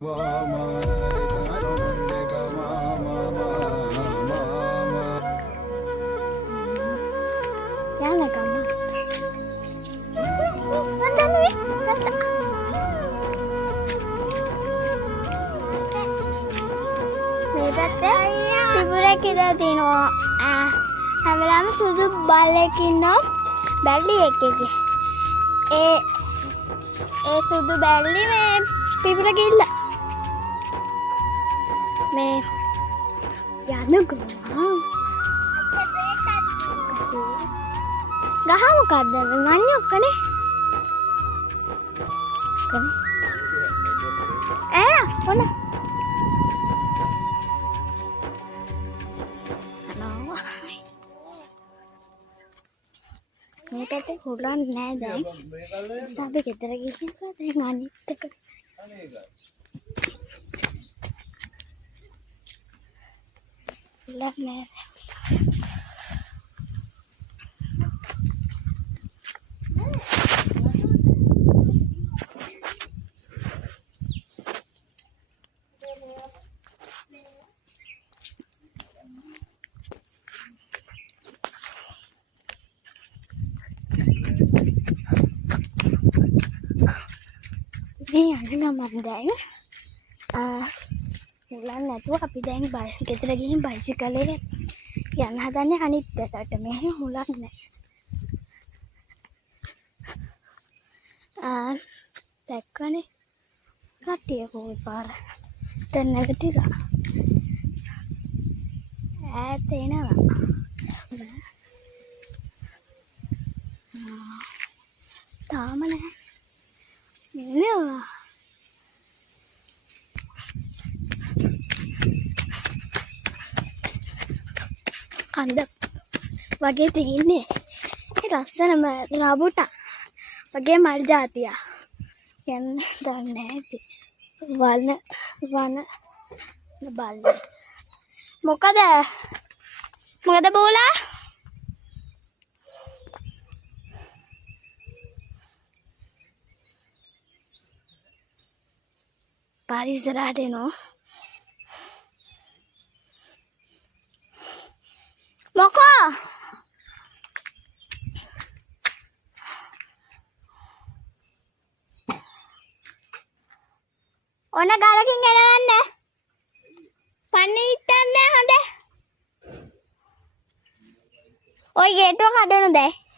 kita tino හැමලාම සුදු බල්ලෙක් ඉන්නවා බැල්ලි එකේ ඒ සුදු බැල්ලි මේ පිපුර ගිල්ල මේ යන්නකෝ ගහ මොකද්ද මන්නේ ඔක්කනේ ඔන්න මේකට හොරන් නෑ දැන් අපි ගෙදර ගිහින් දැන් අනිත් එක නෑ මේ අන්න මම දැන් උලන් නැතුව අපි දැන් ගෙදර ගිහින් බයිසිකලේ යන්න හදන්නේ අනිත් පැත්තට මෙහෙම උලන් නැහැ දැක්කනේ කට්ටිය කොයි පාර දැන් නැගිටලා ඈත එනවා තාම නැහැ නේවා කන්ද වගේ තියෙන්නේ ඒ ලස්සනම රාබුටා වගේ මල් జాතිය යන්නේ දන්නේ නැති වන බල්ලේ මොකද බෝලා පාරිසරාට එනවා මොකෝ ඔන්න ගලකින් එනවන්න පන්නේ ඉත්තන්නේ හොඳ ඔය ගේටුව කඩනු දැයි